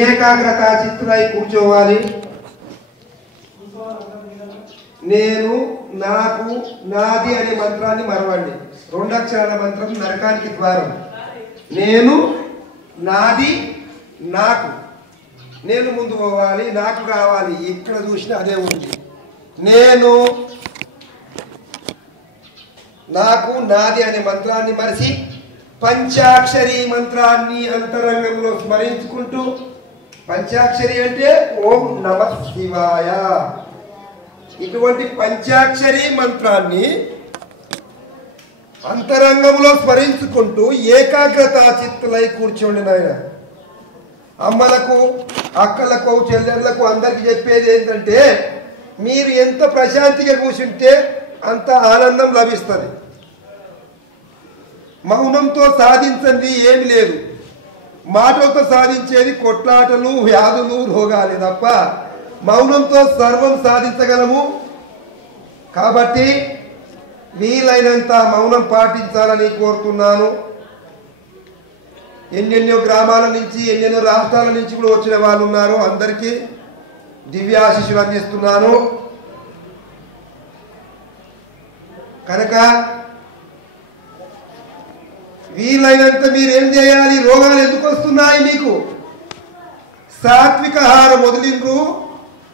ఏకాగ్రత చిత్తులై కూర్చోవాలి. నేను, నాకు, నాది అనే మంత్రాన్ని మరవండి. 2 అక్షరాల మంత్రం నరకానికి ద్వారం. నేను, నాది, నాకు. నేను ముందు పోవాలి, నాకు కావాలి. ఇక్కడ చూసినా అదే ఉంది. నేను, నాకు, నాది అనే మంత్రాన్ని మరిచి పంచాక్షరి మంత్రాన్ని అంతరంగంలో స్మరించుకుంటూ, పంచాక్షరి అంటే ఓం నమః శివాయ, ఇటువంటి పంచాక్షరి మంత్రాన్ని అంతరంగంలో స్మరించుకుంటూ ఏకాగ్రత చిత్తులై కూర్చోండి నాయన. అమ్మలకు, అక్కలకు, చెల్లెళ్లకు అందరికి చెప్పేది ఏంటంటే, మీరు ఎంత ప్రశాంతిగా కూర్చుంటే అంత ఆనందం లభిస్తుంది. మౌనంతో సాధించండి ఏమి లేదు. మాటలతో సాధించేది కొట్లాటలు, వ్యాధులు, రోగాలే తప్ప మౌనంతో సర్వం సాధించగలము. కాబట్టి వీలైనంత మౌనం పాటించాలని కోరుతున్నాను. ఎన్నెన్నో గ్రామాల నుంచి, ఎన్నెన్నో రాష్ట్రాల నుంచి కూడా వచ్చిన వాళ్ళు ఉన్నారు. అందరికీ దివ్యాశిష్యులు అందిస్తున్నాను. కనుక వీలైనంత మీరేం చేయాలి? రోగాలు ఎందుకు వస్తున్నాయి మీకు? సాత్విక ఆహారం వదిలిండ్రు,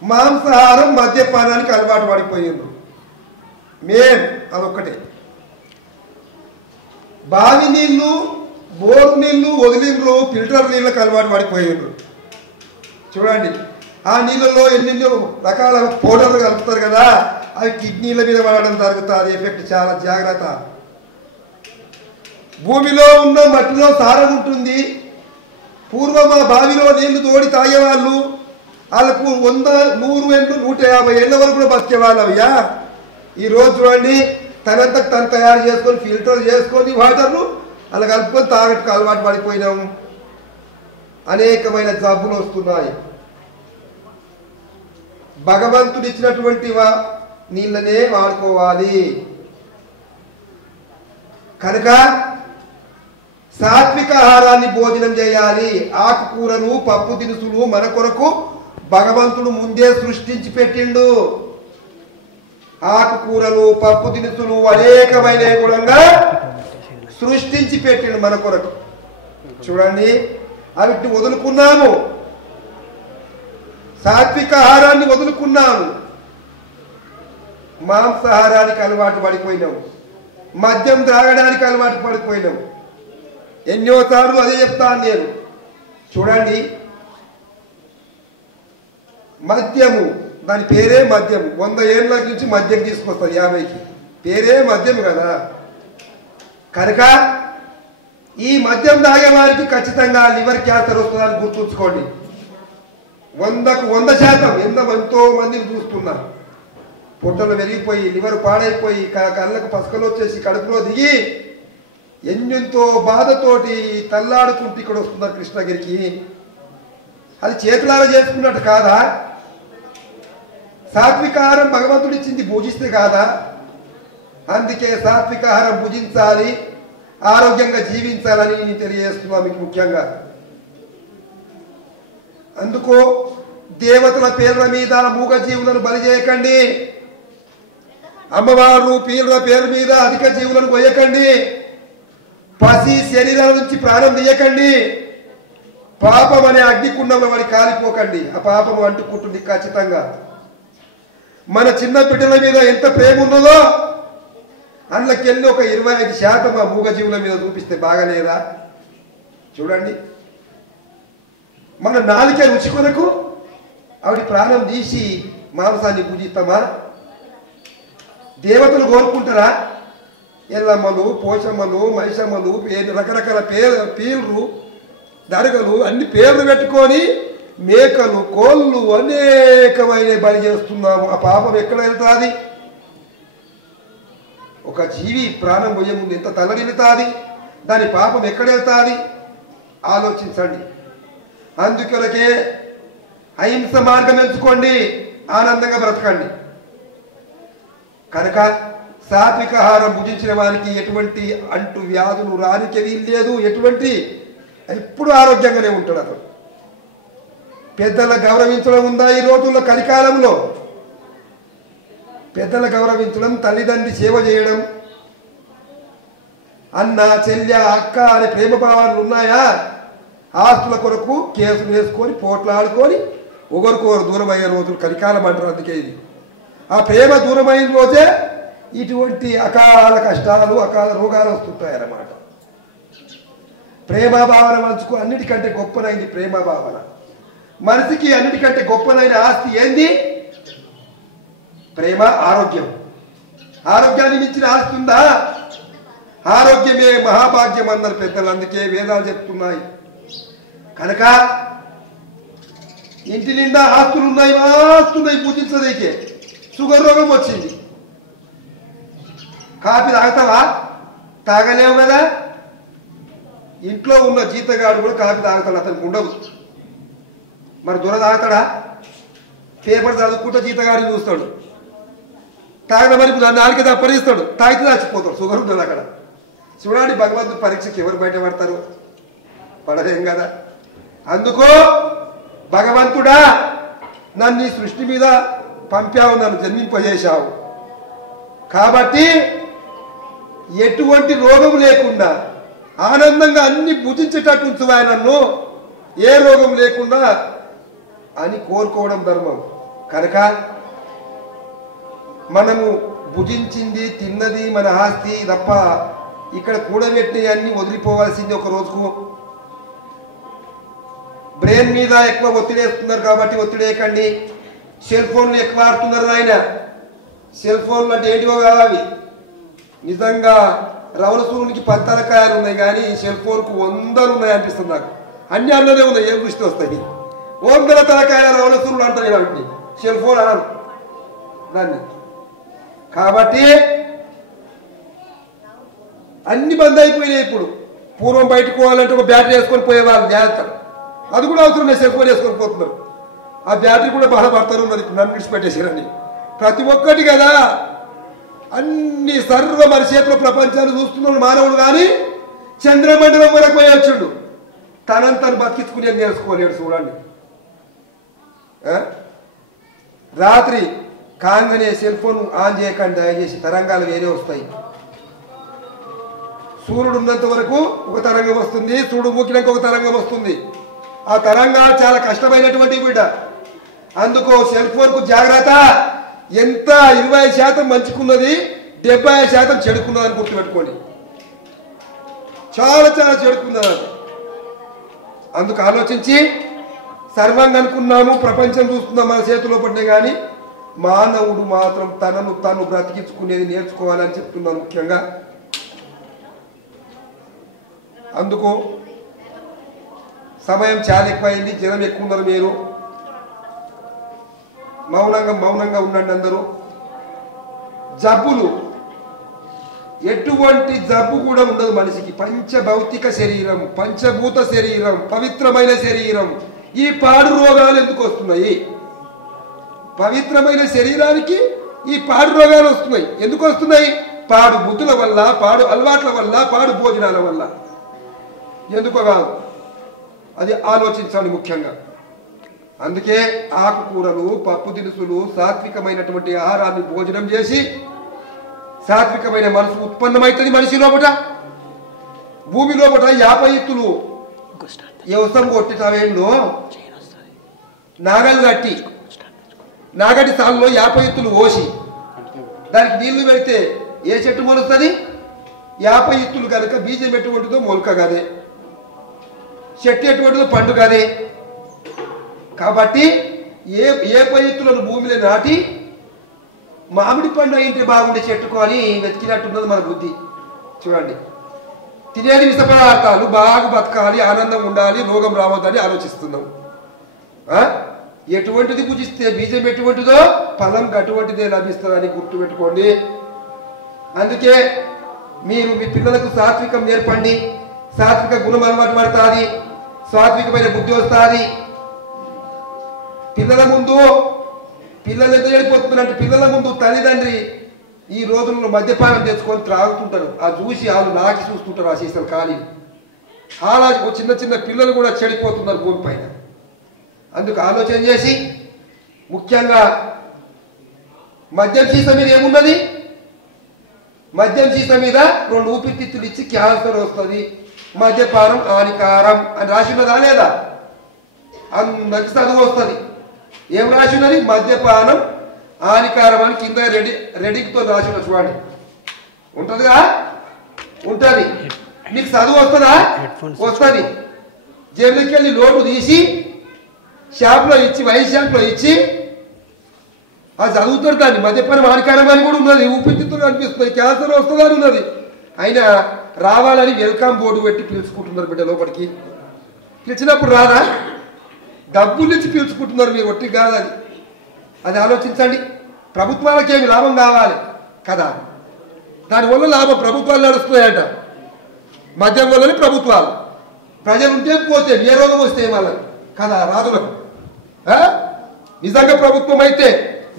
మాంసాహారం, మద్యపానానికి అలవాటు పడిపోయిండ్రు. మేన్ అదొక్కటే. బావి నీళ్లు, బోర్ నీళ్లు వదిలిండ్రు, ఫిల్టర్ నీళ్ళకి అలవాటు పడిపోయిండ్రు. చూడండి, ఆ నీళ్ళలో ఎన్నెన్నో రకాల పౌడర్లు కలుపుతారు కదా, అవి కిడ్నీల మీద పడడం జరుగుతుంది. ఎఫెక్ట్ చాలా జాగ్రత్త. భూమిలో ఉన్న మట్టిలో సారం ఉంటుంది. పూర్వం ఆ బావిలో నీళ్లు తోడి తాగేవాళ్ళు, వాళ్ళకు 100, 100 ఏళ్ళు, 150 ఏళ్ళ వరకు కూడా బతికేవాళ్ళు. అయ్యా ఈరోజు చూడండి, తనంతకు తను తయారు చేసుకొని, ఫిల్టర్ చేసుకొని వాటర్ను అలా కలుపుకొని తాగట్టుకు అలవాటు పడిపోయినాము. అనేకమైన జబ్బులు వస్తున్నాయి. భగవంతుడు ఇచ్చినటువంటి నీళ్ళనే వాడుకోవాలి. కనుక సాత్విక ఆహారాన్ని భోజనం చేయాలి. ఆకుకూరలు, పప్పు దినుసులు మన కొరకు భగవంతుడు ముందే సృష్టించి పెట్టిండు. ఆకుకూరలు, పప్పు దినుసులు అనేకమైన గుణంగా సృష్టించి పెట్టిండు మన కొరకు. చూడండి, అవిటిని వదులుకున్నాము. సాత్విక ఆహారాన్ని వదులుకున్నాము. మాంసాహారానికి అలవాటు పడిపోయినాం. మద్యం త్రాగడానికి అలవాటు పడిపోయినాం. ఎన్నోసార్లు అదే చెప్తాను నేను. చూడండి, మద్యము, దాని పేరే మద్యము. 100 ఏళ్ళ నుంచి మద్యం తీసుకొస్తుంది 50కి. పేరే మద్యము కదా. కనుక ఈ మద్యం తాగే వారికి ఖచ్చితంగా లివర్ క్యాన్సర్ వస్తుందని గుర్తుంచుకోండి. 100కు 100%. ఎంతో మందిని చూస్తున్నా, పొట్టలు వెరిగిపోయి, లివర్ పాడైపోయి, కళ్ళకు పసకలు వచ్చేసి కడుపులో దిగి ఎంతో బాధతోటి తల్లాడుకుంటూ ఇక్కడ వస్తున్నారు కృష్ణగిరికి. అది చేతులారా చేసుకున్నట్టు కాదా? సాత్విక ఆహారం భగవంతుడు ఇచ్చింది, భుజిస్తే కాదా? అందుకే సాత్విక ఆహారం భుజించాలి, ఆరోగ్యంగా జీవించాలని నేను తెలియజేస్తున్నా మీకు. ముఖ్యంగా అందుకో దేవతల పేర్ల మీద మూగ జీవులను బలి చేయకండి. అమ్మవారు పీర్ల పేరు మీద అధిక జీవులను పోయకండి. పసి శరీరాల నుంచి ప్రాణం తీయకండి. పాపం అనే అగ్నికుండంలో వాడి కాలిపోకండి. ఆ పాపం అంటుకుంటుంది ఖచ్చితంగా. మన చిన్న బిడ్డల మీద ఎంత ప్రేమ ఉన్నదో అందులోకెళ్ళి ఒక 25% ఆ మూగ జీవుల మీద చూపిస్తే బాగలేదా? చూడండి, మన నాలుక రుచి కొరకు ఆవిడ ప్రాణం తీసి మాంసాన్ని పూజిస్తామా? దేవతలు కోరుకుంటారా? ఎల్లమ్మలు, పోషమ్మలు, మైసమ్మలు, రకరకాల పీర్లు, దర్గలు అన్ని పేర్లు పెట్టుకొని మేకలు, కోళ్ళు అనేకమైన బలి చేస్తున్నాము. ఆ పాపం ఎక్కడ వెళ్తాది? ఒక జీవి ప్రాణం పోయే ముందు ఎంత తల్లడిల్లుతాది? దాని పాపం ఎక్కడ వెళ్తాది? ఆలోచించండి. అందుకొరకే అహింస మార్గం ఎంచుకోండి, ఆనందంగా బ్రతకండి. కనుక సాత్విక ఆహారం భుజించిన వారికి ఎటువంటి అంటు వ్యాధులు రానికి వీల్లేదు. ఎటువంటి ఎప్పుడు ఆరోగ్యంగానే ఉంటాడు అతను. పెద్దల గౌరవించడం ఉందా ఈ రోజుల్లో కలికాలంలో? పెద్దల గౌరవించడం, తల్లిదండ్రి సేవ చేయడం, అన్న చెల్లె అక్క అనే ప్రేమ భావాలు ఉన్నాయా? ఆస్తుల కొరకు కేసులు వేసుకొని పోట్లాడుకొని ఒకరికొకరు దూరం అయ్యే రోజులు కలికాలం అంటారు. అందుకే ఇది ఆ ప్రేమ దూరమైన రోజే ఇటువంటి అకాల కష్టాలు అకాల రోగాలు వస్తుంటాయన్నమాట. ప్రేమ భావన మనసుకు అన్నిటికంటే గొప్పనైంది ప్రేమ భావన. మనిషికి అన్నిటికంటే గొప్పనైన ఆస్తి ఏంది? ప్రేమ, ఆరోగ్యం. ఆరోగ్యాన్ని మించిన ఆస్తి ఉందా? ఆరోగ్యమే మహాభాగ్యం అన్నారు పెద్దలు. అందుకే వేదాలు చెప్తున్నాయి. కనుక ఇంటి నిండా ఆస్తులు ఉన్నాయి, ఆస్తున్నాయి, పూజించదైతే షుగర్ రోగం వచ్చింది. కాఫీ తాగుతావా? తాగలేవు కదా. ఇంట్లో ఉన్న జీతగాడు కూడా కాఫీ తాగుతాడు, అతనికి ఉండదు. మరి దొర తాగుతాడా? పేపర్ చదువుకుంటే జీతగాడిని చూస్తాడు. తాగిన మరి నాలుగు తప్పనిస్తాడు, తాగితే చచ్చిపోతాడు. షుగర్ ఉంటుంది అక్కడ. చూడండి, భగవంతుడు పరీక్షకి ఎవరు బయటపడతారు? పడలేం కదా. అందుకో భగవంతుడా, నన్ను ఈ సృష్టి మీద పంపావు, నన్ను జన్మింపజేశావు. కాబట్టి ఎటువంటి రోగం లేకుండా ఆనందంగా అన్ని భుజించేటట్టు ఉంచువా నన్ను, ఏ రోగం లేకుండా అని కోరుకోవడం ధర్మం. కనుక మనము భుజించింది తిన్నది మన ఆస్తి తప్ప ఇక్కడ కూడబెట్టి అన్ని వదిలిపోవాల్సింది ఒక రోజుకు. బ్రెయిన్ మీద ఎక్కువ ఒత్తిడి వేస్తున్నారు కాబట్టి ఒత్తిడి వేయకండి. సెల్ ఫోన్లు ఎక్కువ ఆడుతున్నారు ఆయన. సెల్ ఫోన్లు అంటే ఏంటివో కావాలి. నిజంగా రవణ సూర్యునికి 10 తలకాయలు ఉన్నాయి కానీ సెల్ ఫోన్కు 100 ఉన్నాయి అనిపిస్తుంది నాకు. అన్ని అందులోనే ఉన్నాయి, ఏం దృష్టి వస్తాయి. 100 తలకాయల రవణ సూర్యుడు అంటారు కాబట్టి సెల్ ఫోన్ అనాలి దాన్ని. కాబట్టి అన్ని బంద్ అయిపోయినాయి ఇప్పుడు. పూర్వం బయటకు పోవాలంటే ఒక బ్యాటరీ వేసుకొని పోయేవాళ్ళు జాగ్రత్త. అది కూడా అవసరం లేదు, సెల్ ఫోన్ వేసుకొని పోతున్నారు. ఆ బ్యాటరీ కూడా బాధపడతారు మరి నన్ను విడిచిపెట్టేసారని. ప్రతి ఒక్కటి కదా, అన్ని సర్వ మన చేతిలో ప్రపంచాన్ని చూస్తున్నాడు మానవుడు. కానీ చంద్రమండలం వరకు పోయి వచ్చాడు, తనంతను బతికించుకునే నేర్చుకోలేడు. చూడండి, రాత్రి కాగానే సెల్ ఫోన్ ఆన్ చేయకండి దయచేసి, తరంగాలు వేరే వస్తాయి. సూర్యుడు ఉన్నంత వరకు ఒక తరంగం వస్తుంది, సూర్యుడు మూకినాక ఒక తరంగం వస్తుంది. ఆ తరంగాలు చాలా కష్టమైనటువంటి బిడ్డ. అందుకో సెల్ ఫోన్ కు జాగ్రత్త. ఎంత 20% మంచుకున్నది, 70% చెడుకున్నది అని గుర్తుపెట్టుకోండి. చాలా చాలా చెడుకున్నది. అందుకు ఆలోచించి సర్వంగా అనుకున్నాము, ప్రపంచం చూస్తున్నాం మన చేతిలో పడ్డే. కానీ మానవుడు మాత్రం తనను తను బ్రతికించుకునేది నేర్చుకోవాలని చెప్తున్నాను ముఖ్యంగా. అందుకు సమయం చాలా ఎక్కువైంది, జనం ఎక్కువ ఉన్నారు. మీరు మౌనంగా ఉండండి అందరూ. జబ్బులు, ఎటువంటి జబ్బు కూడా ఉండదు మనిషికి. పంచభౌతిక శరీరం, పంచభూత శరీరం, పవిత్రమైన శరీరం. ఈ పాడు రోగాలు ఎందుకు వస్తున్నాయి? పవిత్రమైన శరీరానికి ఈ పాడు రోగాలు వస్తున్నాయి. ఎందుకు వస్తున్నాయి? పాడు బుద్ధుల వల్ల, పాడు అలవాట్ల వల్ల, పాడు భోజనాల వల్ల. ఎందుకో కాదు, అది ఆలోచించాలి ముఖ్యంగా. అందుకే ఆకుకూరలు, పప్పు దినుసులు, సాత్వికమైనటువంటి ఆహారాన్ని భోజనం చేసి సాత్వికమైన మనసు ఉత్పన్నమవుతుంది మనిషి లోపల. భూమి లోపల 50 ఎత్తులు వ్యవసాయం కొట్టినవేందో నాగలు కట్టి నాగటి సాల్లో 50 ఎత్తులు పోసి దానికి నీళ్లు పెడితే ఏ చెట్టు మొలుస్తుంది? 50 ఎత్తులు కనుక బీజం ఎటువంటిదో మొలక కదే, చెట్టు ఎటువంటిదో పండు కదే. కాబట్టి ఏ పైతులను భూమిలో నాటి మామిడి పండు అయింటే బాగుండే చెట్టుకొని వెతికినట్టున్నది మన బుద్ధి. చూడండి, తినేది విష పదార్థాలు, బాగా బతకాలి, ఆనందం ఉండాలి, రోగం రావద్దని ఆలోచిస్తున్నాం. ఎటువంటిది పూజిస్తే బీజం ఎటువంటిదో ఫలం అటువంటిదే లభిస్తుందని గుర్తుపెట్టుకోండి. అందుకే మీరు మీ పిల్లలకు సాత్వికం నేర్పండి. సాత్విక గుణం అలవాటు పడుతుంది, సాత్వికమైన బుద్ధి వస్తుంది. పిల్లలు ఎంత వెళ్ళిపోతున్నారంటే పిల్లల ముందు తల్లిదండ్రి ఈ రోజుల్లో మద్యపానం తెచ్చుకొని త్రాగుతుంటారు. ఆ చూసి వాళ్ళు నాకి చూస్తుంటారు. ఆ సీసాలు ఖాళీ అలా చిన్న చిన్న పిల్లలు కూడా చెడిపోతున్నారు భూమి పైన. అందుకు ఆలోచన చేసి ముఖ్యంగా మద్యం సీసా మీద ఏమున్నది? మద్యం సీసా మీద 2 ఊపిరితిత్తులు ఇచ్చి క్యాన్సర్ వస్తుంది, మద్యపానం హానికారం అని రాసి ఉన్నదా లేదా? అందరికి చదువు వస్తుంది. ఏం రాసి ఉన్నది? మద్యపానం హానికారం అని కింద రెడీతో రాసి ఉన్న చూడండి. ఉంటుందిగా? ఉంటుంది. మీకు చదువు వస్తుందా? వస్తుంది. జేబులకి వెళ్ళి లోటు తీసి షాప్లో ఇచ్చి, వైన్ షాప్లో ఇచ్చి అది చదువుతాడు. దాన్ని మద్యపానం హానికారం అని కూడా ఉన్నది, ఊపిరితిత్తులు అనిపిస్తుంది, క్యాన్సర్ వస్తుంది అని ఉన్నది. అయినా రావాలని వెల్కమ్ బోర్డు పెట్టి పిలుచుకుంటున్నారు బిడ్డ లోపలికి. పిలిచినప్పుడు రాదా? డబ్బులు ఇచ్చి పిలుచుకుంటున్నారు మీరు, ఒట్టి కాదు అది. అది ఆలోచించండి. ప్రభుత్వాలకి ఏమి లాభం కావాలి కదా? దానివల్ల లాభం ప్రభుత్వాలు నడుస్తున్నాయంట. మద్యం వల్లనే ప్రభుత్వాలు. ప్రజలు ఉంటే పోతే ఏ రోగం వస్తే వాళ్ళకి కదా రాజులకు. నిజంగా ప్రభుత్వం అయితే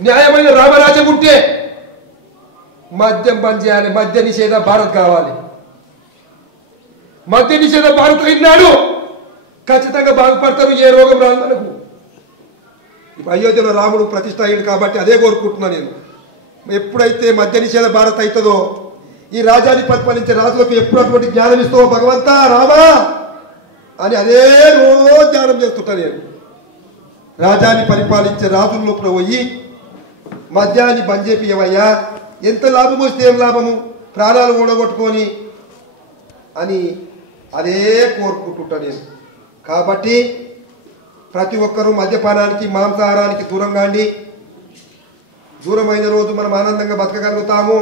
న్యాయమైన రామరాజ్యం ఉంటే మద్యం బంద్ చేయాలి. మద్య నిషేధ భారత్ కావాలి. మద్య నిషేధ భారత్ అయినాడు ఖచ్చితంగా బాగుపడతారు, ఏ రోగం రాదు మనకు. అయోధ్యలో రాముడు ప్రతిష్ట అయ్యాడు కాబట్టి అదే కోరుకుంటున్నాను నేను. ఎప్పుడైతే మద్య నిషేధ భారత్ అవుతుందో ఈ రాజ్యాన్ని పరిపాలించే రాజులకు ఎప్పుడు అటువంటి జ్ఞానం ఇస్తావో భగవంతా రామా అని అదే రోజు ధ్యానం చేస్తుంటా నేను. రాజ్యాన్ని పరిపాలించే రాజుల్లో పోయి మద్యాన్ని బంద్ చేపియవయ్యా, ఎంత లాభం వస్తే ఏం లాభము, ప్రాణాలు ఓడగొట్టుకొని అని అదే కోరుకుంటుంటా నేను. కాబట్టి ప్రతి ఒక్కరూ మద్యపానానికి మాంసాహారానికి దూరంగా అండి. దూరమైన రోజు మనం ఆనందంగా బతకగలుగుతాము.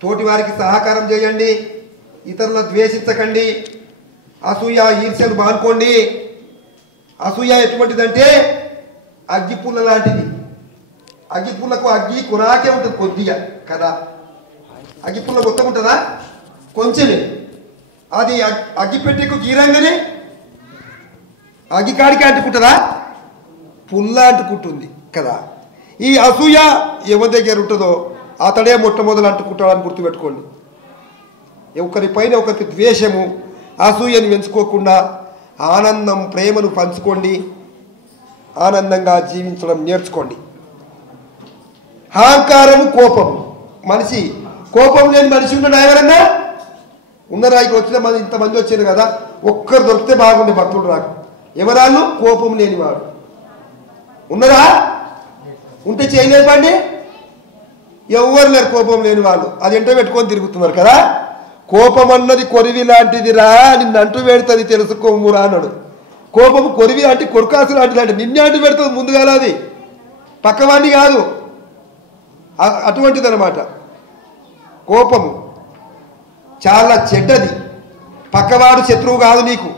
తోటి వారికి సహకారం చేయండి, ఇతరులను ద్వేషించకండి, అసూయ ఈర్ష్యలు మానుకోండి. అసూయ ఎటువంటిదంటే అగ్గిపుల్ల లాంటిది. అగ్గిపుల్లకు అగ్గి కురాకే ఉంటుంది కొద్దిగా కదా. అగ్గిపుల్ల మొత్తం ఉంటుందా? కొంచెమే. అది అగ్గిపెట్టెకు గీరంగానే అగ్గికాడికి అంటుకుంటుందా? పుల్ల అంటుకుంటుంది కదా. ఈ అసూయ ఎవరి దగ్గర ఉంటుందో అతడే మొట్టమొదలు అంటుకుంటాడని గుర్తుపెట్టుకోండి. ఒకరి పైన ఒకరికి ద్వేషము, అసూయను పెంచుకోకుండా ఆనందం, ప్రేమను పంచుకోండి. ఆనందంగా జీవించడం నేర్చుకోండి. అహంకారము, కోపం. మనిషి కోపం లేని మనిషి ఉన్నాడు ఎవరన్నా? ఉన్నారా? ఇక్కడ వచ్చిన మంది ఇంతమంది వచ్చారు కదా, ఒక్కరు దొరికితే బాగుండే భక్తుడు రాక. ఎవరాళ్ళు? కోపం లేనివాడు. ఉన్నారా? ఉంటే చేయలేపండి. ఎవరు లేరు కోపం లేని వాళ్ళు. అది ఎంట పెట్టుకొని తిరుగుతున్నారు కదా. కోపం అన్నది కొరివి లాంటిదిరా, నిన్ను అంటూ పెడుతుంది తెలుసుకోమురా అన్నాడు. కోపము కొరివి అంటే కొరకాసు లాంటిది, అంటే నిన్నే అంటూ పెడుతుంది ముందుగా, అది పక్కవాడిని కాదు. అటువంటిది అనమాట. కోపము చాలా చెడ్డది. పక్కవాడు శత్రువు కాదు నీకు,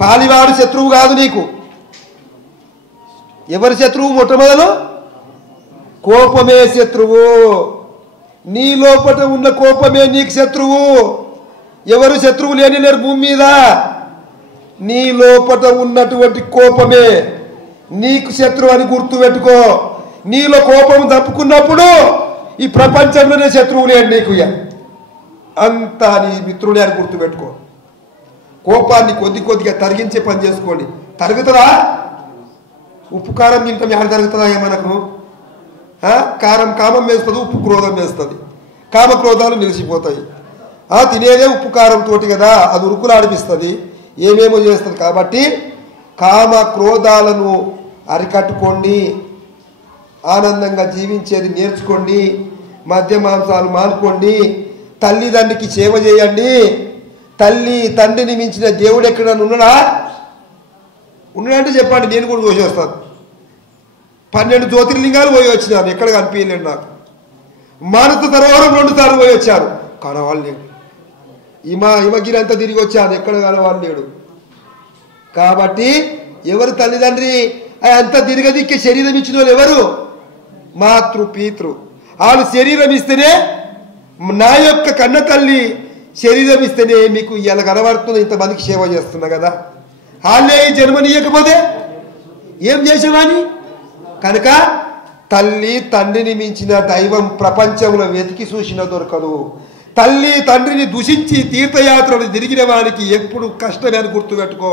పాలివాడు శత్రువు కాదు నీకు. ఎవరి శత్రువు? మొట్టమొదలు కోపమే శత్రువు. నీ లోపల ఉన్న కోపమే నీకు శత్రువు. ఎవరు శత్రువు లేని లేరు భూమి మీద. నీ లోపల ఉన్నటువంటి కోపమే నీకు శత్రువు అని గుర్తుపెట్టుకో. నీలో కోపం తప్పుకున్నప్పుడు ఈ ప్రపంచంలోనే శత్రువు లేడు నీకు, అంతా నీ మిత్రుడే అని గుర్తుపెట్టుకో. కోపాన్ని కొద్దిగా తరిగించే పని చేసుకోండి. తరుగుతుందా? ఉప్పు కారం తింటాం, ఎక్కడ తరుగుతుందా మనకు? కారం కామం వేస్తుంది, ఉప్పు క్రోధం వేస్తుంది. కామక్రోధాలు నిలిచిపోతాయి. తినేదే ఉప్పు కారంతో కదా, అది ఉరుకులు ఆడిపిస్తుంది, ఏమేమో చేస్తుంది. కాబట్టి కామ క్రోధాలను అరికట్టుకోండి. ఆనందంగా జీవించేది నేర్చుకోండి. మద్య మాంసాలు మానుకోండి. తల్లిదండ్రికి సేవ చేయండి. తల్లి తండ్రిని మించిన దేవుడు ఎక్కడన్నా ఉన్నాడా? ఉన్నాడంటే చెప్పండి, నేను కూడా పోసి వస్తాను. 12 జ్యోతిర్లింగాలు పోయి వచ్చినాను, ఎక్కడ కనిపించలేడు నాకు. మానస సరోవరం 2 సార్లు పోయి వచ్చాను, కనవాళ్ళు లేడు. హిమగిరి అంతా తిరిగి వచ్చాను, ఎక్కడ కనవాళ్ళు లేడు. కాబట్టి ఎవరు తల్లిదండ్రి అంత తిరగదిక్కే శరీరం ఇచ్చిన వాళ్ళు ఎవరు? మాతృ పితృ. వాళ్ళు శరీరం ఇస్తేనే, నా యొక్క కన్న తల్లి శరీరం ఇస్తేనే మీకు ఇలా కనబడుతుంది, ఇంతమందికి సేవ చేస్తున్నా కదా. వాళ్ళే జన్మనీయకపోతే ఏం చేసేవాని? కనుక తల్లి తండ్రిని మించిన దైవం ప్రపంచంలో వెతికి చూసిన దొరకదు. తల్లి తండ్రిని దూషించి తీర్థయాత్రలు తిరిగిన వానికి ఎప్పుడు కష్టమే అని గుర్తుపెట్టుకో.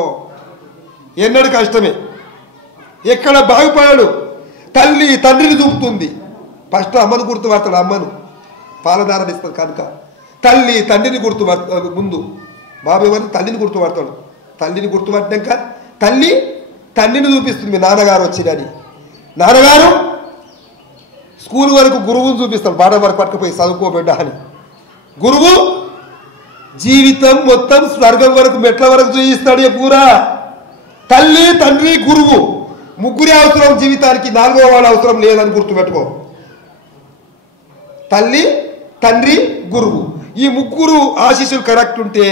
ఎన్నడూ కష్టమే. ఎక్కడ బాగుపడాడు. తల్లి తండ్రిని చూపుతుంది. ఫస్ట్ అమ్మను గుర్తుపడతాడు. అమ్మను పాలధారణ ఇస్తుంది కనుక తల్లి తండ్రిని ముందు బాబు ఎవరిని తల్లిని గుర్తుపడతాడు. తల్లిని గుర్తుపట్టినాక తల్లి తండ్రిని చూపిస్తుంది. మీ నాన్నగారు వచ్చిరని. నాన్నగారు స్కూల్ వరకు గురువుని చూపిస్తాడు. బాట వరకు పట్టుకుపోయి చదువుకోబిడ్డ అని. గురువు జీవితం మొత్తం స్వర్గం వరకు మెట్ల వరకు చూపిస్తాడు. పూరా తల్లి తండ్రి గురువు ముగ్గురి అవసరం జీవితానికి. నాలుగో వాడు అవసరం లేదని గుర్తుపెట్టుకో. తల్లి తండ్రి గురువు ఈ ముగ్గురు ఆశీస్సులు కరెక్ట్ ఉంటే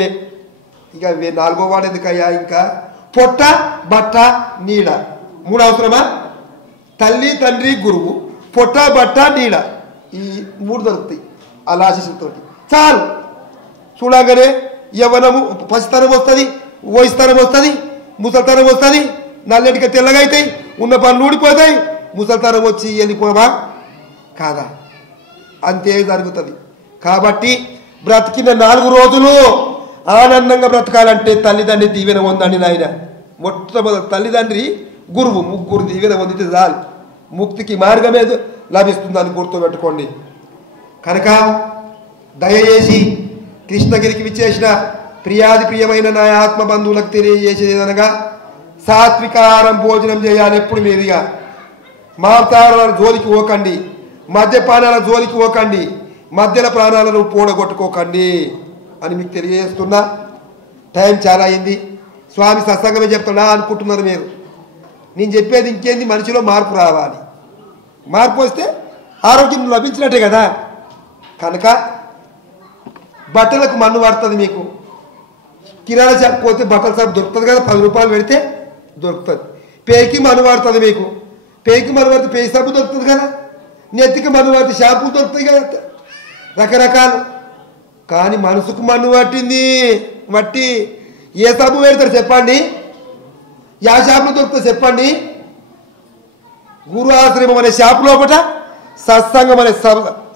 ఇక నాలుగో వాడు ఎందుకయ్యా? ఇంకా పొట్ట బట్ట నీడ మూడు అవసరమా? తల్లి తండ్రి గురువు పొట్ట బట్ట నీడ ఈ మూడు దొరుకుతాయి అలా ఆశీస్సులతోటి చాలు. చూడగానే యవ్వనము పసితనం వస్తుంది, వయసుతనం వస్తుంది, ముసలితనం వస్తుంది, నల్లటిగా తెల్లగా అవుతాయి, ఉన్న పనులు ఊడిపోతాయి. ముసలితనం వచ్చి వెళ్ళిపోవా కాదా? అంతే జరుగుతుంది. కాబట్టి బ్రతికిన 4 రోజులు ఆనందంగా బ్రతకాలంటే తల్లిదండ్రి దీవెన పొందండి నాయన. మొట్టమొదటి తల్లిదండ్రి గురువు ముగ్గురు దీవెన పొందితే చాలు. ముక్తికి మార్గమే లభిస్తుందని గుర్తుపెట్టుకోండి. కనుక దయచేసి కృష్ణగిరికి విచ్చేసిన ప్రియాది ప్రియమైన నా ఆత్మ బంధువులకు తెలియజేసేదనగా సాత్వికాహారం భోజనం చేయాలి. ఎప్పుడు మీరుగా మాంసాహారాల జోలికి పోకండి, మద్యపానాల జోలికి పోకండి, మధ్యల ప్రాణాలను పూడగొట్టుకోకండి అని మీకు తెలియజేస్తున్నా. టైం చాలా అయింది. స్వామి సత్సంగమే చెప్తున్నా అనుకుంటున్నారు మీరు. నేను చెప్పేది ఇంకేంది, మనిషిలో మార్పు రావాలి. మార్పు వస్తే ఆరోగ్యం లభించినట్టే కదా. కనుక బట్టలకు మన్ను పడుతుంది. మీకు కిరాణా షాప్ పోతే బట్టల షాప్ దొరుకుతుంది కదా, 10 రూపాయలు పెడితే దొరుకుతుంది. పేకి మన్ను పడుతుంది. మీకు పేకి మన్ను పడితే పేయి సబ్బు దొరుకుతుంది కదా, నెత్తికి మన్ను పడితే షాంపూ దొరుకుతాయి కదా, రకరకాలు. కానీ మనసుకు మన్ను పట్టింది మట్టి ఏ సబ్బు పెడతారు చెప్పండి? యా షాపులో దొరుకుతుంది చెప్పండి? గురు ఆశ్రమం అనే షాపు లోపల సత్సంగం అనే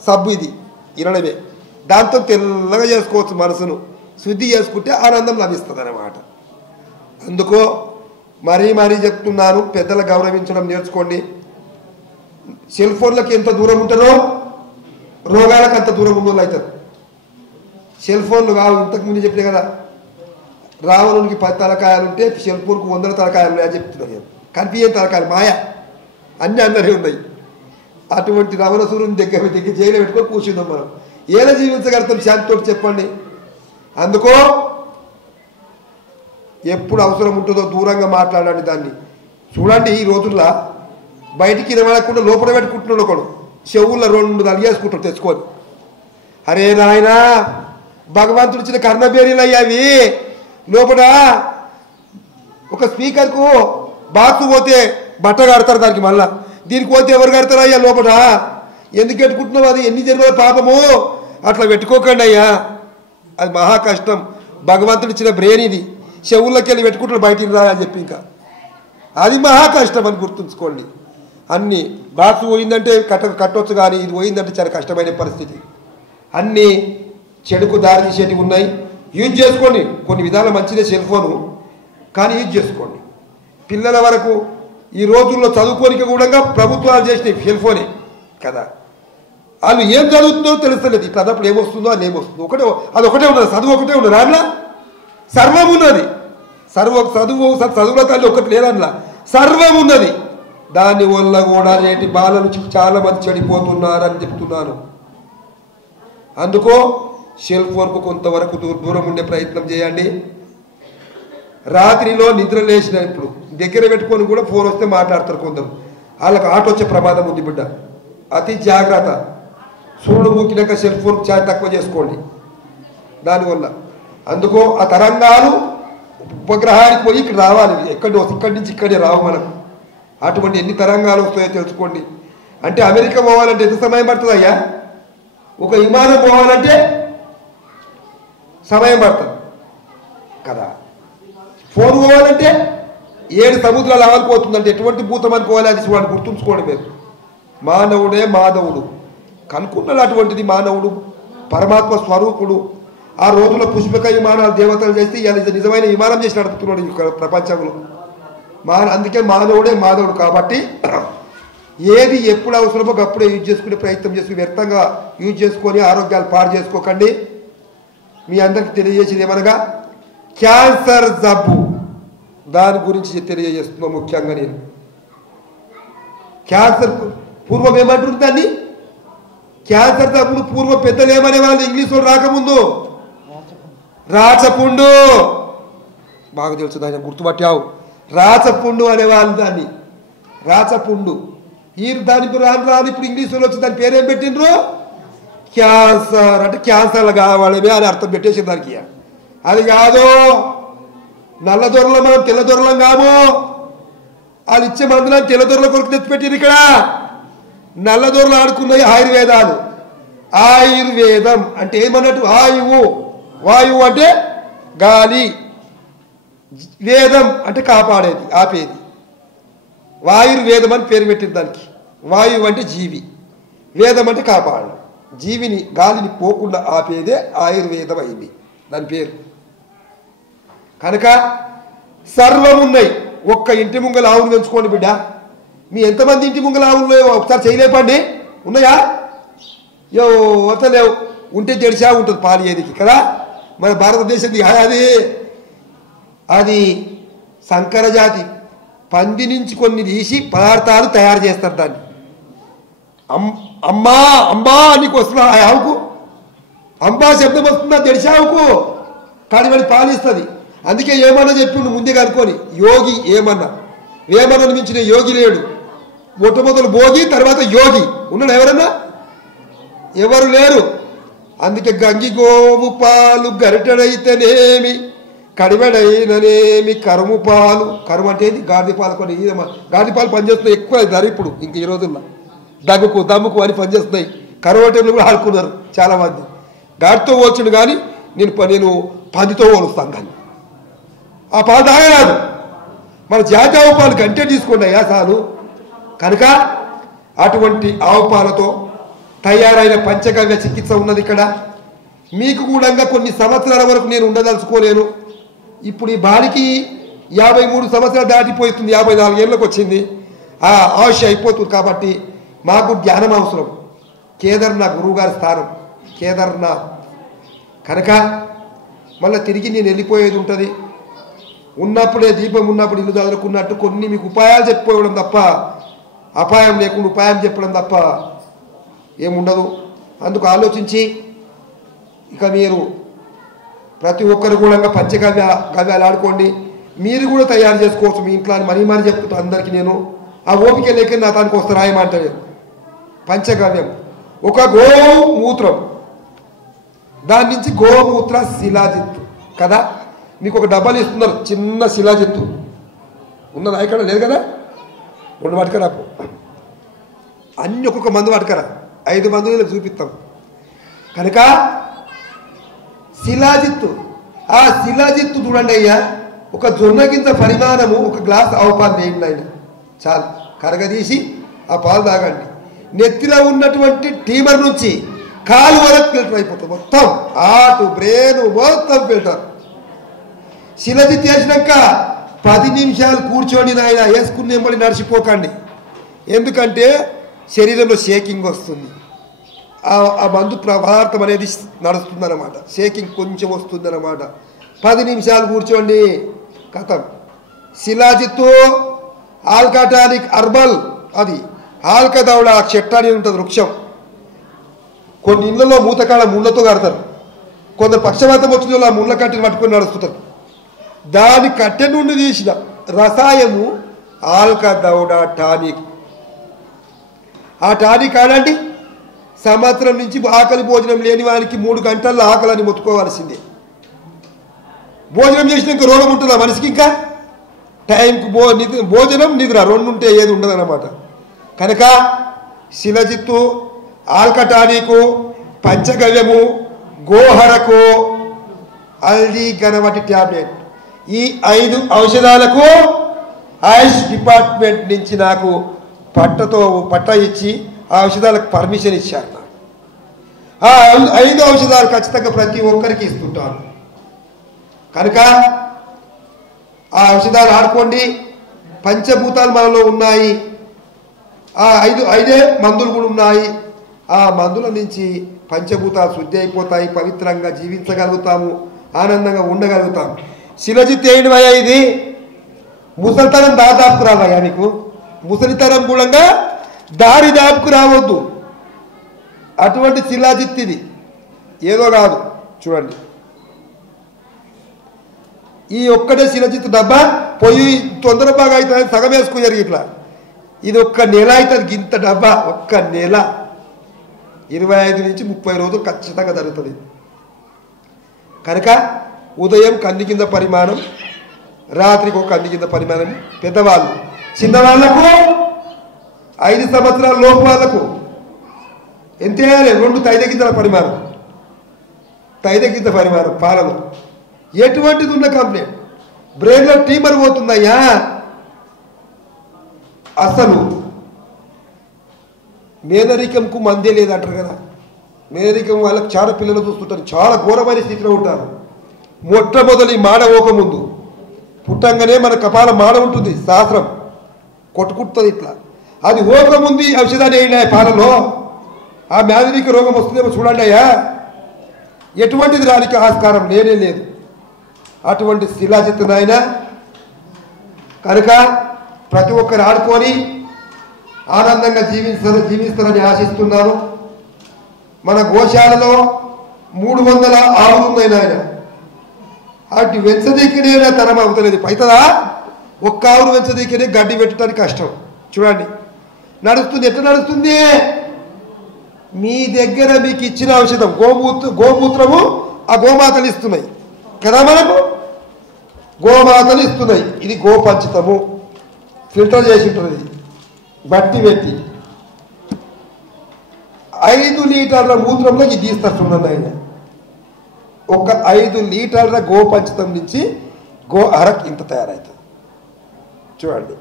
సబ్బు ఇది 20. దాంతో తెల్లగా చేసుకోవచ్చు, మనసును శుద్ధి చేసుకుంటే ఆనందం లభిస్తుంది అన్నమాట. అందుకో మరీ చెప్తున్నాను, పెద్దల గౌరవించడం నేర్చుకోండి. సెల్ ఫోన్లకు ఎంత దూరం ఉంటారో రోగాలకు అంత దూరం ఉందో అవుతారు. సెల్ ఫోన్లు కావు. ఇంతకుముందు చెప్పినా కదా, రావణునికి 10 తలకాయలు ఉంటే సెల్ ఫోన్కు 100 తలకాయలు ఉన్నాయని చెప్తున్నాను. కనిపించే తలకాయలు మాయ అన్నీ అందరే ఉన్నాయి. అటువంటి రావణసురుని దగ్గర జైలు పెట్టుకొని కూర్చుందాం. మనం ఏలా జీవించగలుగుతాం శాంతితో చెప్పండి? అందుకో ఎప్పుడు అవసరం ఉంటుందో దూరంగా మాట్లాడండి. దాన్ని చూడండి. ఈ రోజుల్లో బయటికి నిలబడకుండా లోపల పెట్టుకుంటున్నాడు ఒకడు. చెవుల్లో 2 అలిగేసుకుంటాడు తెచ్చుకొని. అరే నాయన, భగవంతుడు ఇచ్చిన కర్ణబేరీలు అయ్యావి. లోపల ఒక స్పీకర్కు బాతు పోతే బట్ట కడతారు దానికి, మళ్ళా దీనికి పోతే ఎవరు కడతారు అయ్యా? లోపల ఎందుకు పెట్టుకుంటున్నావు? అది ఎన్ని జన్మల పాపము. అట్లా పెట్టుకోకండి అయ్యా, అది మహా కష్టం. భగవంతుడు ఇచ్చిన బ్రెయిన్ ఇది. చెవుల్లోకి వెళ్ళి పెట్టుకుంటాడు బయటికి రా అని చెప్పి, ఇంకా అది మహా కష్టం అని గుర్తుంచుకోండి. అన్నీ బాక్స్ పోయిందంటే కట్టొచ్చు, కానీ ఇది పోయిందంటే చాలా కష్టమైన పరిస్థితి. అన్నీ చెడుకు దారి తీసేటివి ఉన్నాయి. యూజ్ చేసుకోండి. కొన్ని విధాలు మంచిదే సెల్ ఫోను, కానీ యూజ్ చేసుకోండి. పిల్లల వరకు ఈ రోజుల్లో చదువుకోనికి కూడా ప్రభుత్వాలు చేసినాయి సెల్ ఫోనే కదా. వాళ్ళు ఏం చదువుతుందో తెలుస్తలేదు. ఇట్లా అన్నప్పుడు ఏమొస్తుందో అది ఏమొస్తుందో అదొకటే ఉన్నది. చదువు ఒకటే ఉన్నది. అందులో సర్వం ఉన్నది. చదువుల తల్లి ఒకటి లేదన్నా, సర్వం ఉన్నది. దానివల్ల కూడా నేటి బాలలు చాలా మంది చెడిపోతున్నారని చెప్తున్నాను. అందుకో సెల్ ఫోన్కు కొంతవరకు దూరం ఉండే ప్రయత్నం చేయండి. రాత్రిలో నిద్ర లేచినప్పుడు దగ్గర పెట్టుకొని కూడా ఫోన్ వస్తే మాట్లాడతారు కొందరు. వాళ్ళకి ఆట వచ్చే ప్రమాదం ఉంది బిడ్డ. అతి జాగ్రత్త. సూర్యుడు మూకినాక సెల్ ఫోన్ చాలా తక్కువ చేసుకోండి దానివల్ల. అందుకో ఆ తరంగాలు ఉపగ్రహానికి పోయి ఇక్కడ రావాలి. ఇక్కడి నుంచి ఇక్కడే రావు మనకు. అటువంటి ఎన్ని తరంగాలు వస్తాయో తెలుసుకోండి. అంటే అమెరికా పోవాలంటే ఎంత సమయం పడుతుంది అయ్యా? ఒక విమానం పోవాలంటే సమయం పడుతుంది కదా. ఫోన్ పోవాలంటే 7 సముద్రాలు ఆవాలిపోతుందంటే ఎటువంటి భూతం అనుకోవాలి? అది వాడు గుర్తుంచుకోండి మీరు. మానవుడే మాధవుడు కనుక్కున్నాడు. అటువంటిది మానవుడు పరమాత్మ స్వరూపుడు. ఆ రోజుల్లో పుష్పక విమానాలు దేవతలు చేస్తే ఇలా నిజమైన విమానం చేసి నడుపుతున్నాడు ఈ ప్రపంచంలో. అందుకే మానవుడే మాధవుడు కాబట్టి ఏది ఎప్పుడు అవసరమో అప్పుడే యూజ్ చేసుకునే ప్రయత్నం చేసుకుని వ్యర్థంగా యూజ్ చేసుకొని ఆరోగ్యాలు పాడు చేసుకోకండి. మీ అందరికి తెలియజేసేది ఏమనగా క్యాన్సర్ జబ్బు దాని గురించి తెలియజేస్తున్నా. ముఖ్యంగా నేను క్యాన్సర్ పూర్వం ఏమంటుంది దాన్ని, క్యాన్సర్ జబ్బులు పూర్వం పెద్దలు ఏమనే వాళ్ళు ఇంగ్లీష్ వాళ్ళు రాకముందు రాచపుండు, బాగా తెలుసు దాన్ని గుర్తుపట్టావు, రాచపుండు అనేవాళ్ళు దాన్ని, రాచపుండు. ఈ దాని రాను ఇప్పుడు ఇంగ్లీష్ వాళ్ళు వచ్చి దాని పేరేం పెట్టిండ్రు, క్యాన్సర్. అంటే క్యాన్సర్లు కావాలమే అని అర్థం పెట్టేసి దానికి. అది కాదు, నల్లదొరల మనం తెల్లదొరలం కాము. వాళ్ళు ఇచ్చే మందులను తెల్లదొరల కొరకు తెచ్చిపెట్టింది. ఇక్కడ నల్లదొరలు ఆడుకున్నాయి ఆయుర్వేదాలు. ఆయుర్వేదం అంటే ఏమన్నట్టు, ఆయువు, వాయువు అంటే గాలి, వేదం అంటే కాపాడేది ఆపేది. వాయుర్వేదం అని పేరు పెట్టింది దానికి. వాయువు అంటే జీవి, వేదం అంటే కాపాడు, జీవిని గాలిని పోకుండా ఆపేదే ఆయుర్వేదం అయింది దాని పేరు. కనుక సర్వం ఉన్నాయి. ఒక్క ఇంటి ముంగల ఆవును పెంచుకోండి బిడ్డ. మీ ఎంతమంది ఇంటి ముంగల ఆవులు ఒకసారి చేయలేపండి, ఉన్నాయా? లేవు. ఉంటే తెడిచా ఉంటుంది పాలు ఏదికి కదా. మన భారతదేశం అది సంకర జాతి పంది నుంచి కొన్ని తీసి పదార్థాలు తయారు చేస్తారు. దాన్ని అమ్మా అమ్మా నీకు వస్తున్నా ఆ ఆవుకు, అంబా శబ్దం వస్తుందా తెడిచావుకు, కానీ వాడి పాలిస్తుంది. అందుకే ఏమన్నా చెప్పిండు ముందే కనుక్కొని, యోగి ఏమన్నా, వేమన్నను మించిన యోగి లేడు. మొట్టమొదలు భోగి, తర్వాత యోగి. ఉన్నాడు ఎవరన్నా? ఎవరు లేరు. అందుకే గంగి గోవు పాలు గరిటెడైతేనేమి, కడివెడైననేమి కరుము పాలు. కరుము అంటే ఏంది? గాడిద పాలు. కొన్ని గాడిద పాలు పనిచేస్తున్నాయి ఎక్కువ ధర ఇప్పుడు, ఇంక ఈ రోజుల్లో దగ్గుకు దమ్ముకు అని పనిచేస్తున్నాయి. కరువు టైంలో కూడా ఆడుకున్నారు చాలామంది. గాడితో పోల్చుండు కానీ నేను పందితో పోలుస్తాను. కానీ ఆ పాలు తాగరాదు. మన జాతి ఆవు పాలు గంటే తీసుకోండి అయ్యా చాలు. కనుక అటువంటి ఆవు పాలతో తయారైన పంచగవ్య చికిత్స ఉన్నది ఇక్కడ. మీకు కూడా కొన్ని సంవత్సరాల వరకు నేను ఉండదలుచుకోలేను. ఇప్పుడు ఈ బాలికి 53 సంవత్సరాలు దాటిపోతుంది, 54 ఏళ్ళకి వచ్చింది. ఆ ఆయుష్ అయిపోతుంది. కాబట్టి మాకు జ్ఞానం అవసరం. కేదార్నాథ్ గురువుగారి స్థానం కేదార్నాథ్. కనుక మళ్ళీ తిరిగి నేను వెళ్ళిపోయేది ఉంటుంది. ఉన్నప్పుడే దీపం ఉన్నప్పుడు ఇల్లు చదువుకున్నట్టు కొన్ని మీకు ఉపాయాలు చెప్పిపోవడం తప్ప, అపాయం లేకుండా ఉపాయం చెప్పడం తప్ప ఏముండదు. అందుకు ఆలోచించి ఇక మీరు ప్రతి ఒక్కరు కూడా పంచగవ్యాలు ఆడుకోండి. మీరు కూడా తయారు చేసుకోవచ్చు మీ ఇంట్లో అని మరీ చెప్తా అందరికీ. నేను ఆ ఓపిక లేక నా దానికి వస్తే రాయమంటే పంచగవ్యం ఒక గోమూత్రం, దాని నుంచి గోమూత్ర శిలాజిత్తు కదా. మీకు ఒక డబ్బాలు ఇస్తున్నారు, చిన్న శిలాజిత్తు ఉన్నదా ఇక్కడ? లేదు కదా. 2 పట్టుకరా, అన్ని ఒక్కొక్క మందు పట్టుకరా, 5 మందులు చూపిస్తాం. కనుక శిలాజిత్తు, ఆ శిలాజిత్తు చూడండి అయ్యా, ఒక జొన్న గింజ పరిమాణము, ఒక గ్లాస్ ఆవు పాలు వేయండి ఆయన చాలు. కరగదీసి ఆ పాలు తాగండి. నెత్తిలో ఉన్నటువంటి టీమర్ నుంచి కాలు వరకు ఫిల్టర్ అయిపోతుంది మొత్తం, ఆటు బ్రెయిన్ మొత్తం ఫిల్టర్. శిలాజిత్తు వేసినాక 10 నిమిషాలు కూర్చోండి నాయన, వేసుకునే మళ్ళీ నడిచిపోకండి. ఎందుకంటే శరీరంలో షేకింగ్ వస్తుంది, ఆ మందు పదార్థం అనేది నడుస్తుందన్నమాట, షేకింగ్ కొంచెం వస్తుందన్నమాట. 10 నిమిషాలు కూర్చోండి, కథం. శిలాజిత్తు ఆల్కాటానిక్ అర్బల్, అది ఆల్కదౌడ చెట్టు అనేది ఉంటుంది వృక్షం. కొన్ని ఇళ్లలో మూతకాడ ముళ్ళతో కడతారు, కొందరు పక్షవాతం వచ్చిన ఆ ముళ్ళ కట్టెలు పట్టుకొని నడుస్తుంటారు. దాని కట్టె నుండి తీసిన రసాయము ఆల్కదౌడ టానిక్. ఆ టానిక్ ఆడండి, సంవత్సరం నుంచి ఆకలి భోజనం లేని వారికి 3 గంటల్లో ఆకలిని మొత్తుకోవాల్సిందే. భోజనం చేసినాక రోగం ఉంటుందా మనిషికి? ఇంకా టైంకి భోజనం నిద్ర 2 ఉంటే ఏది ఉండదన్నమాట. కనుక శిలజిత్తు, ఆల్కటానికు, పంచగవ్యము, గోహరకు, హల్దీ గణవటి ట్యాబ్లెట్, ఈ 5 ఔషధాలకు ఆయుష్ డిపార్ట్మెంట్ నుంచి నాకు పట్ట ఇచ్చి ఆ ఔషధాలకు పర్మిషన్ ఇచ్చారు. ఆ 5 ఔషధాలు ఖచ్చితంగా ప్రతి ఒక్కరికి ఇస్తుంటాను. కనుక ఆ ఔషధాలు ఆడుకోండి, పంచభూతాలు మనలో ఉన్నాయి. ఆ ఐదే మందులు కూడా ఉన్నాయి. ఆ మందుల నుంచి పంచభూతాలు శుద్ధి అయిపోతాయి, పవిత్రంగా జీవించగలుగుతాము, ఆనందంగా ఉండగలుగుతాము. శిలజిత్ ఏంటివయ్యా ఇది? ముసలితనం దాదాపుకు రావయ్యా నీకు. ముసలితనం కూడా దారి దాపుకు రావద్దు. అటువంటి శిలాజిత్ ఇది, ఏదో కాదు. చూడండి, ఈ ఒక్కటే శిలజిత్ డబ్బా పొయ్యి తొందర బాగా అవుతుంది, సగం వేసుకున్నారు ఇట్లా. ఇది ఒక్క నెల అవుతుంది, ఇంత డబ్బా ఒక్క నెల 25 నుంచి 30 రోజులు ఖచ్చితంగా జరుగుతుంది. కనుక ఉదయం కంది కింద పరిమాణం, రాత్రికి ఒక కంది కింద పరిమాణం. పెద్దవాళ్ళు, చిన్నవాళ్లకు 5 సంవత్సరాల లోపు వాళ్ళకు ఎంత వేయాలి? 2 తైదగింజల పరిమాణం, తైదగింజ పరిమాణం పాలన. ఎటువంటిది ఉన్న కంప్లైంట్, బ్రెయిన్లో ట్యూమర్ పోతుందయ్యా. అసలు మేనరికంకు మందే లేదంటారు కదా. మేనరికం వాళ్ళకి చాలా పిల్లలు చూస్తుంటారు, చాలా ఘోరమైన స్థితిలో ఉంటారు. మొట్టమొదటి మాడ పోకముందు పుట్టంగానే మన కపాల మాడ ఉంటుంది, శాస్త్రం కొట్టుకుంటుంది ఇట్లా. అది పోకముందు ఔషధాన్ని వేయండి పాలలో, ఆ మేనరిక రోగం వస్తుందేమో చూడండి అయ్యా. ఎటువంటిది రానికి ఆస్కారం లేనే లేదు. అటువంటి శిలాజిత్ నాయన. కనుక ప్రతి ఒక్కరు ఆడుకొని ఆనందంగా జీవిస్తారని ఆశిస్తున్నాను. మన గోశాలలో 300 ఆవులు ఉన్నాయి నాయన. అటు వెంచదీకనే తరం అవుతలేదు, అవుతుందా? ఒక్క ఆవును వెంచదీకనే గడ్డి పెట్టడానికి కష్టం. చూడండి నడుస్తుంది, ఎట్లా నడుస్తుంది? మీ దగ్గర మీకు ఇచ్చిన ఔషధం గోమూత్రము ఆ గోమాతలు ఇస్తున్నాయి కదా, మనకు గోమాతలు ఇస్తున్నాయి. ఇది గోపంచితము, ఫిల్టర్ చేసి ఉంటుంది, బట్టి పెట్టి 5 లీటర్ల మూత్రంలో ఇది తీస్తున్నారు ఆయన. ఒక 5 లీటర్ల గోపంచితం నుంచి గో అరక్ ఇంత తయారవుతుంది. చూడండి,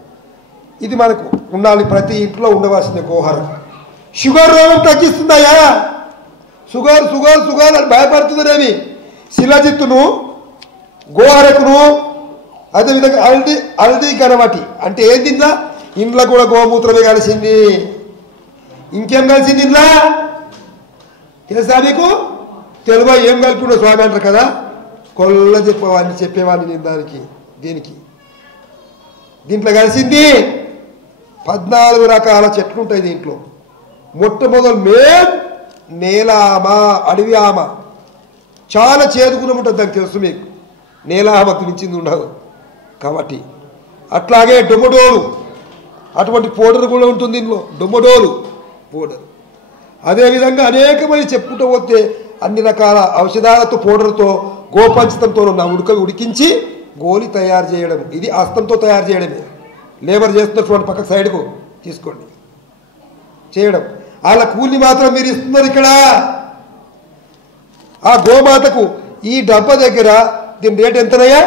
ఇది మనకు ఉండాలి, ప్రతి ఇంట్లో ఉండవలసిన గోహరం. షుగర్ రోగం తగ్గిస్తుందయ్యా. షుగర్ షుగర్ షుగర్ అని భయపడుతుందనేమి శిలజిత్తును, గోహరకును, అదేవిధంగా హల్దీ గణవటి అంటే ఏం తిందా? ఇంట్లో కూడా గోమూత్రమే కలిసింది. ఇంకేం కలిసింది ఇంట్లో తెలుసా నీకు? తెలుగు ఏం కలిపి స్వామి అంటారు కదా, కొల్ల చెప్పేవాడిని నేను దానికి దీనికి. దీంట్లో కలిసింది 14 రకాల చెట్లు ఉంటాయి దీంట్లో. మొట్టమొదటి నేల ఆమ, అడవి ఆమ, చాలా చేదుగుణం ఉంటుంది దానికి, తెలుసు మీకు. నేల ఆమకు మించింది ఉండదు కాబట్టి. అట్లాగే డొమడోలు, అటువంటి పౌడర్ కూడా ఉంటుంది దీనిలో, డొమడోలు పౌడర్. అదేవిధంగా అనేకమంది చెప్పుకుంటూ పోతే అన్ని రకాల ఔషధాలతో, పౌడర్తో, గోపంచితంతో ఉడికించి గోలి తయారు చేయడం. ఇది హస్తంతో తయారు చేయడమే. లేబర్ చేస్తున్నటువంటి పక్క సైడ్కు తీసుకోండి చేయడం. వాళ్ళ కూలి మాత్రం మీరు ఇస్తున్నారు ఇక్కడ. ఆ గోమాతకు ఈ డబ్బా దగ్గర దీని రేట్ ఎంతనయ్యా?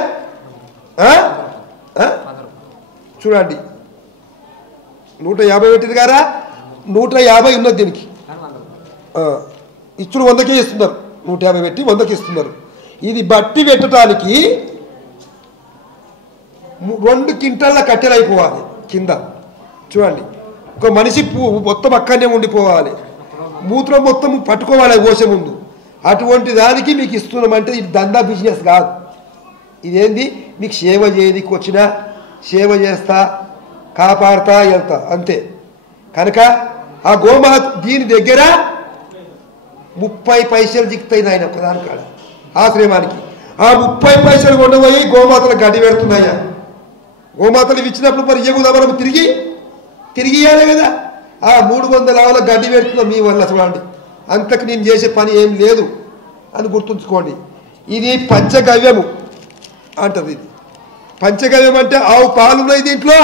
చూడండి, 150 పెట్టింది గారా, 150 ఉన్నది దీనికి. ఇచ్చుడు 100కే ఇస్తున్నారు, 150 పెట్టి 100కి ఇస్తున్నారు. ఇది బట్టి పెట్టడానికి 2 క్వింటాళ్ళ కట్టెలు అయిపోవాలి కింద. చూడండి, ఒక మనిషి మొత్తం అక్కడనే ఉండిపోవాలి, మూత్రం మొత్తం పట్టుకోవాలి పోసే ముందు. అటువంటి దానికి మీకు ఇస్తున్నామంటే ఇది దందా, బిజినెస్ కాదు. ఇదేంది? మీకు సేవ చేయడానికి వచ్చినా సేవ చేస్తా, కాపాడుతా, వెళ్తా అంతే. కనుక ఆ గోమాత దీని దగ్గర 30 పైసలు జిక్కుతాయి నాయన ఒకదాని కాడ ఆశ్రమానికి. ఆ 30 పైసలు కొండపోయి గోమాతలు గడ్డి పెడుతున్నాయా. గోమాతలు ఇచ్చినప్పుడు మరి ఇయ్యకుదా మనం తిరిగి ఇవ్వాలి కదా. ఆ 300 ఆవుల గడ్డి పెడుతున్నాం మీ వల్ల. చూడండి, అంతకు నేను చేసే పని ఏం లేదు అని గుర్తుంచుకోండి. ఇది పంచగవ్యము అంటది. ఇది పంచగవ్యం అంటే ఆవు పాలు ఉన్నాయి దీంట్లో,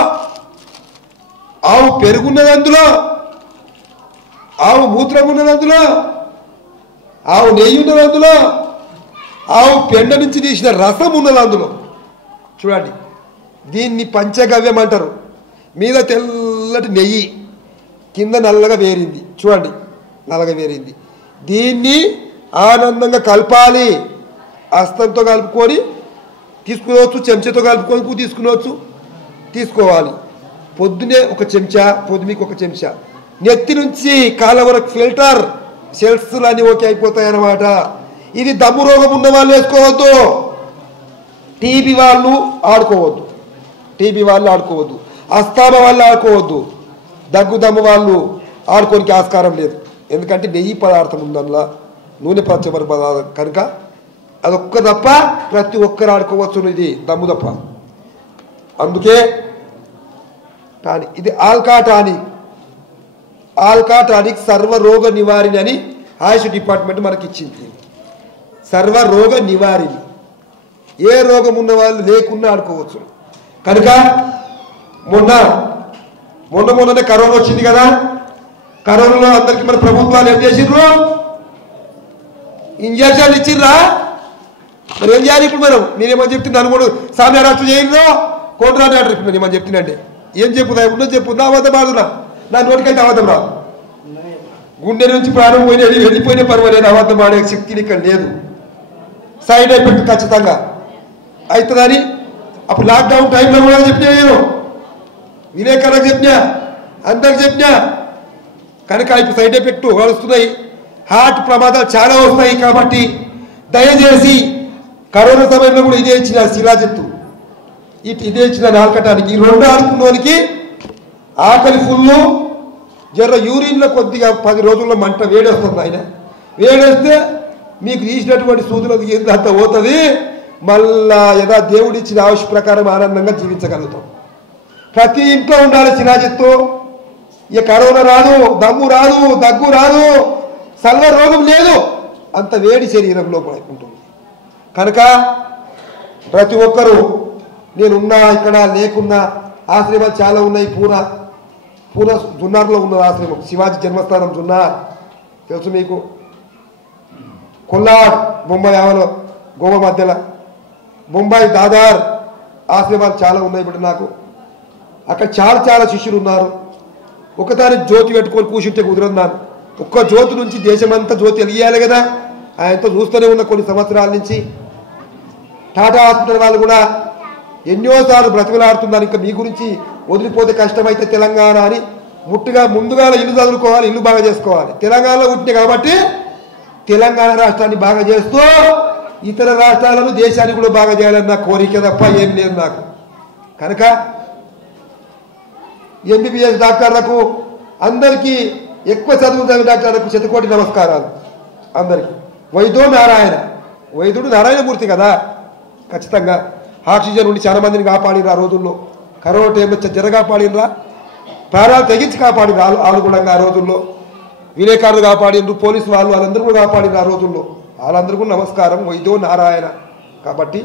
ఆవు పెరుగున్నది అందులో, ఆవు మూత్రం ఉన్నది అందులో, ఆవు నెయ్యి ఉన్నది అందులో, ఆవు పెండ నుంచి తీసిన రసం ఉన్నది అందులో. చూడండి, దీన్ని పంచగవ్యం అంటారు. మీద తెల్లటి నెయ్యి, కింద నల్లగా వేరింది. చూడండి, నల్లగా వేరింది. దీన్ని ఆనందంగా కలపాలి. హస్తంతో కలుపుకొని తీసుకోవచ్చు, చెంచాతో కలుపుకొని తీసుకోవాలి. పొద్దునే ఒక చెంచా, పొద్దుమికి ఒక చెంచా, నెత్తి నుంచి కాళ్ళ వరకు ఫిల్టర్ సెల్స్లు అన్నీ ఓకే అయిపోతాయి అన్నమాట. ఇది దమ్ము రోగం ఉన్న వాళ్ళు వేసుకోవద్దు, టీబీ వాళ్ళు ఆడుకోవద్దు, అస్తామా వాళ్ళు ఆడుకోవద్దు, దగ్గు దమ్ము వాళ్ళు ఆడుకోనికి ఆస్కారం లేదు. ఎందుకంటే నెయ్యి పదార్థం ఉంది అందులో, నూనె పచ్చమర పదార్థం కనుక అదొక్క తప్ప ప్రతి ఒక్కరు ఆడుకోవచ్చు. ఇది దమ్ము తప్ప. అందుకే టానిక్, ఇది ఆల్కా టానిక్ సర్వరోగ నివారిణి అని ఆయుష్ డిపార్ట్మెంట్ మనకి ఇచ్చింది. సర్వరోగ నివారిణి, ఏ రోగం ఉన్న వాళ్ళు లేకున్నా ఆడుకోవచ్చు. కనుక మొన్ననే కరోనా వచ్చింది కదా, కరోనాలో అందరికీ మన ప్రభుత్వాలు ఏం చేసిండ్రు? ఇంజక్షన్లు ఇచ్చిండ్రా? మరి ఏం చేయాలి ఇప్పుడు? మీరేమని చెప్తున్నా అనుకోడు, సామి అరెస్ట్ చేయండి, కోర్టురాని ఆర్డర్ ఇప్పుడు నేనేమని చెప్తున్నాంటే ఏం చెప్పుదా? ఉన్నది చెప్పుదా? అబద్ధం ఆడుతున్నా, నా నోటికైతే అబద్ధం రాదు. గుండె నుంచి ప్రాణం పోయినా వెళ్ళిపోయినా పర్వాలేదు, అబద్ధం ఆడే శక్తి ఇక్కడ లేదు. సైడ్ ఎఫెక్ట్ ఖచ్చితంగా అవుతుందని అప్పుడు లాక్డౌన్ టైంలో కూడా చెప్పినా, నేను విలేకరులకు చెప్పినా, అందరికి చెప్పినా. కనుక ఇప్పుడు సైడ్ ఎఫెక్ట్ వస్తున్నాయి, హార్ట్ ప్రమాదాలు చాలా వస్తాయి. కాబట్టి దయచేసి కరోనా సమయంలో కూడా ఇదే ఇచ్చిన శిలాజత్తు, ఇదే ఇచ్చిన నాలుకటానికి, ఈ రెండు ఆడుకున్నోనికి ఆకలి ఫుల్లు, జర యూరిన్లో కొద్దిగా 10 రోజుల్లో మంట వేడేస్తుంది. ఆయన వేడేస్తే మీకు తీసినటువంటి సూదులకు ఎంత పోతుంది, మళ్ళా ఏదో దేవుడు ఇచ్చిన ఆయుష్ ప్రకారం ఆనందంగా జీవించగలుగుతాం. ప్రతి ఇంట్లో ఉండాలి శిలాజత్తు. ఇక కరోనా రాదు, దమ్ము రాదు, దగ్గు రాదు, సల్వ రోగం లేదు, అంత వేడి శరీరంలో ఉంటుంది. కనుక ప్రతి ఒక్కరూ, నేనున్నా ఇక్కడ లేకున్నా, ఆశ్రమాలు చాలా ఉన్నాయి. పూనా జున్నార్లో ఉన్న ఆశ్రమం, శివాజీ జన్మస్థానం జున్నార్ తెలుసు మీకు. కొల్లాడ్ బొంబాయి ఆవలో గోవా మధ్యలో, బొంబాయి దాదార్ ఆశ్రమాలు చాలా ఉన్నాయి. ఇప్పుడు నాకు అక్కడ చాలా శిష్యులు ఉన్నారు. ఒకసారి జ్యోతి పెట్టుకొని కూర్చుంటే కుదరదు. నాకు ఒక్క జ్యోతి నుంచి దేశమంతా జ్యోతి వెలియాలి కదా. ఆయనతో చూస్తూనే ఉన్న కొన్ని సంవత్సరాల నుంచి. టాటా హాస్పిటల్ వాళ్ళు కూడా ఎన్నోసార్లు బ్రతిమలాడుతున్నారు, ఇంకా మీ గురించి వదిలిపోతే కష్టమైతే తెలంగాణ అని. ముందుగా ఇల్లు చదువుకోవాలి, ఇల్లు బాగా చేసుకోవాలి. తెలంగాణలో పుట్టిన కాబట్టి తెలంగాణ రాష్ట్రాన్ని బాగా చేస్తూ ఇతర రాష్ట్రాలను, దేశాన్ని కూడా బాగా చేయాలన్న కోరిక తప్ప ఏం లేదు నాకు. కనుక ఎంబీబీఎస్ డాక్టర్లకు అందరికీ, ఎక్కువ చదువు చదివిన డాక్టర్లకు శతకోటి నమస్కారాలు అందరికీ. వైద్యుడు నారాయణమూర్తి కదా. ఖచ్చితంగా ఆక్సిజన్ ఉండి చాలా మందిని కాపాడినరు ఆ రోజుల్లో. కరోనా టైంలో జర కాపాడినరా, ప్రాణాలు తెగించి కాపాడినరు ఆనుగుణంగా ఆ రోజుల్లో. విలేకరులు కాపాడినరు, పోలీసు వాళ్ళందరూ కూడా కాపాడినరు ఆ రోజుల్లో. వాళ్ళందరూ కూడా నమస్కారం. వైద్యో నారాయణ. కాబట్టి